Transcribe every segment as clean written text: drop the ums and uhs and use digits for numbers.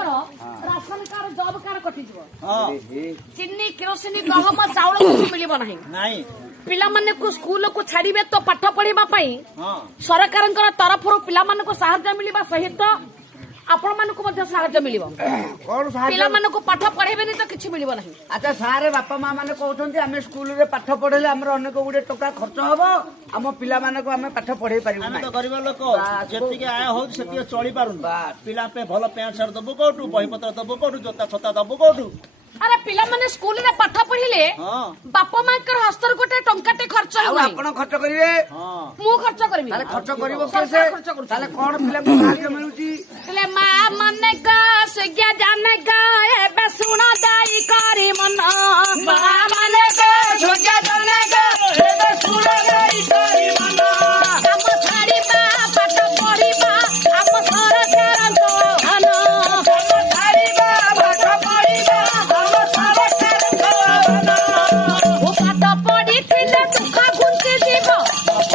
Ration card job card कटिଯିବ चिन्नी केरोसिनी गहम चाउल किछु मिलिबो नाही पिला माने को स्कूल को छाड़िबे तो पाठ पढ़िबा पई सरकार तरफ पिला माने को सहायता मिलिबा सहित आपण माने को मध्ये सहायता मिलिबो कोन सहायता पिला माने को पाठ पढ़ेबेनी तो किछु मिलिबो नाही। अच्छा सारे बापा माँ माने कहउछन्ती हमें स्कूल रे पाठ पढ़ेले हमर अनेक गुडे टका खर्च हबो हम पिला माने को हमें पाठ पढ़े पारिबो हम तो गरीब लोक जेतिके आय हो सेति चली पारुन पिला पे भलो पैंट शर्ट दबो कोठू बही पत्र दबो कोठू जोता छता दबो कोठू। अरे पिला माने स्कूल रे पाठ पढ़िले बापा मां कर हस्तर गोटे टंकाटे खर्च हो नाही आपण खर्च करिवे मु खर्च करबी ताले खर्च करिवो केसे ताले कोन फिल्म को सहायता मिलुची तले मां माने का सग्या जाने का एबे सुना दाई करी मन मां माने का सग्या जाने का एबे सुना दाई करी मन काम छाड़ीबा पाठ पढ़ीबा हम सरकार दोहन काम छाड़ीबा पाठ पढ़ीबा हम सरकार दोहन ओ पाठ पढ़ी थिले दुख गुंती जीव पाठ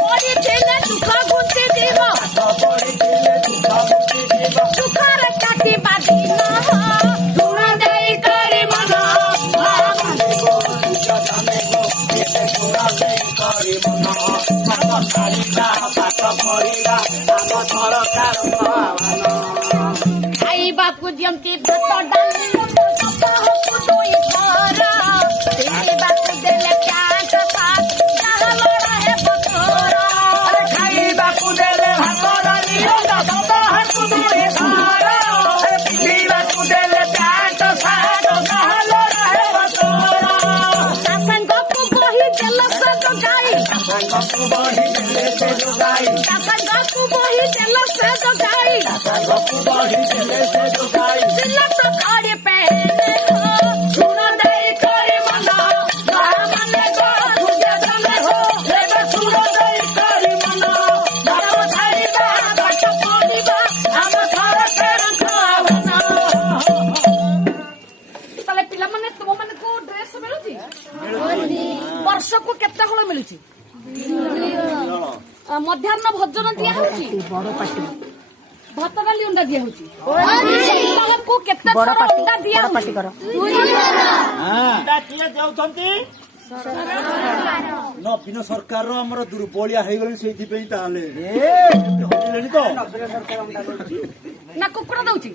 पढ़ी थिले दुख गुंती जीव सुखर काटी बाधी न हो सुना जाई करी मन माने को सुजा जाने को एते सुना जाई करी मन पाठ पढ़ीला पाठ पढ़ीला हम सरकार पावन खाइबा को जमती भात डाली सपा हो दुई घर तेरे बात देले प्याज साथ जहल रहे बतोर अरे खाइबा को देले भात डाली सपा हो दुई घर तेरे बात देले प्याज साथ जहल रहे बतोर संग को बही जल से जगाई संग को बही जल से जगाई संग को बही जल से जगाई संग को बही जल से जगाई दिल तो खड़े पहले हो सुना दे करे मना माने को तुझे जाने हो एबे सुना दे करे मना धर्म छाड़ीबा पाठ पढ़ीबा हम सरकार खावना तले पिला माने तुम माने को ड्रेस मिलुची वर्ष को केते हळ मिलुची मध्याह्न भोजन दिया होची बड़ पार्टी भात डाली अंडा दिया होची को केते थोर अंडा दिया पार्टी करो डाकिले देउछन्ती नवीन सरकार हमर दुर्बलिया हे गले सेति पे ताले होलेनी तो ना कुकुड़ा दउची